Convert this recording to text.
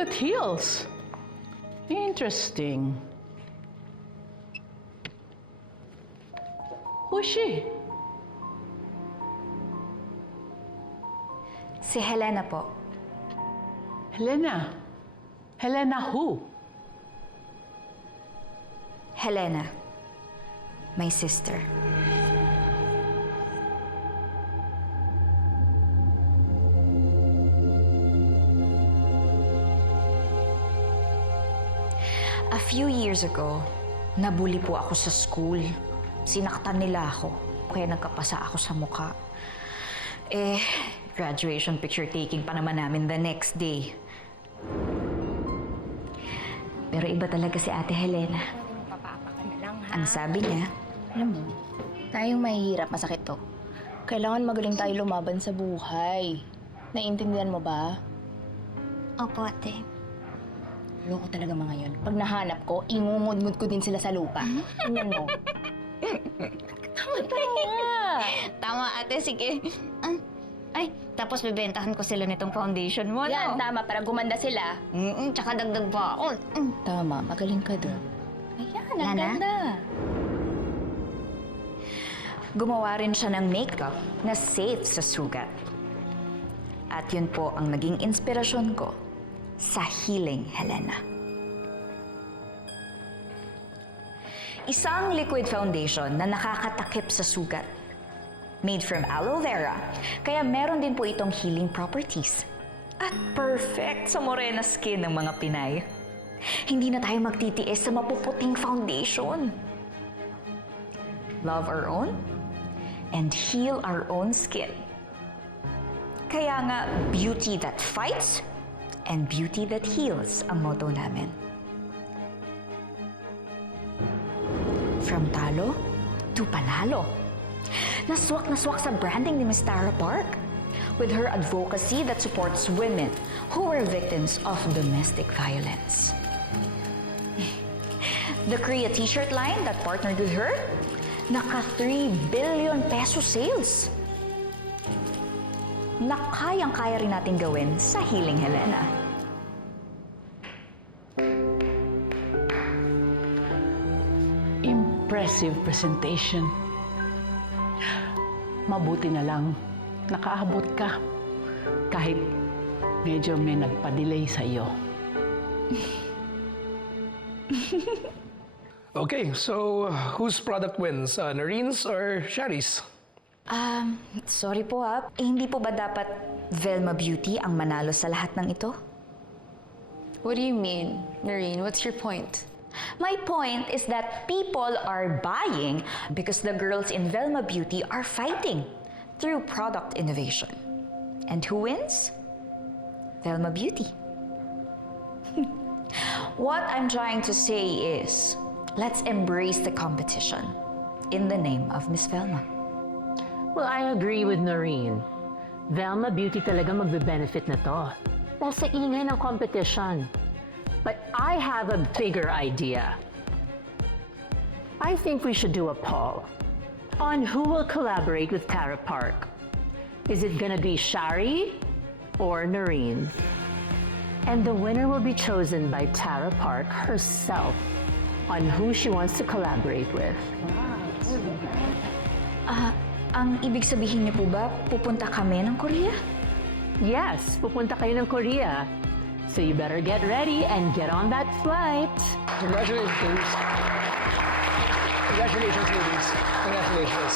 at heels. Interesting. Who's she? Si Helena po. Helena. Helena who? Helena. My sister. A few years ago, nabully po ako sa school. Sinaktan nila ako, kaya nagkapasa ako sa mukha. Graduation picture taking pa naman namin the next day. Pero iba talaga si Ate Helena. Papapa ka na lang, ha? Ang sabi niya, Alam mo, tayong mahihirap, masakit to. Kailangan magaling tayo lumaban sa buhay. Naiintindihan mo ba? Opo, ate. Loko talaga mga yun. Pag nahanap ko, ingungud-ngud ko din sila sa lupa. Tingnan mo. Tama! Tama, ate. Sige. Ay, tapos bibentahan ko sila nitong foundation mo, Yan, no? tama. Para gumanda sila. Tsaka dagdag pa ako. Tama, magaling ka doon. Ayan, ang Lana? ganda. gumawa rin siya ng makeup na safe sa sugat. At yun po ang naging inspirasyon ko sa Healing Helena. Isang liquid foundation na nakakatakip sa sugat. Made from aloe vera, kaya meron din po itong healing properties. At perfect sa morena skin ng mga Pinay. Hindi na tayo magtitiis sa mapuputing foundation. Love our own and heal our own skin. Kaya nga, beauty that fights and beauty that heals ang motto namin. From talo to panalo. Naswak na swak sa branding ni Miss Tara Park with her advocacy that supports women who were victims of domestic violence. The Korea t-shirt line that partnered with her, naka 3 billion peso sales. Na kayang-kaya rin natin gawin sa Healing Helena. Impressive presentation. Mabuti na lang, nakaabot ka. Kahit medyo may nagpa-delay sa iyo. Okay, so whose product wins? Narine's or Shari's? Sorry po ha. Hindi po ba dapat Velma Beauty ang manalo sa lahat ng ito? What do you mean, Noreen? What's your point? My point is that people are buying because the girls in Velma Beauty are fighting through product innovation. And who wins? Velma Beauty. What I'm trying to say is, let's embrace the competition in the name of Miss Velma. Well, I agree with Noreen. Velma Beauty talaga magbe-benefit na to. Dahil sa ingay ng competition. But I have a bigger idea. I think we should do a poll on who will collaborate with Tara Park. Is it gonna be Shari or Noreen? And the winner will be chosen by Tara Park herself on who she wants to collaborate with. Ang ibig sabihin niyo po ba, pupunta kami ng Korea? Yes, pupunta kayo ng Korea. So you better get ready and get on that flight. Congratulations, ladies. Congratulations, ladies. Congratulations.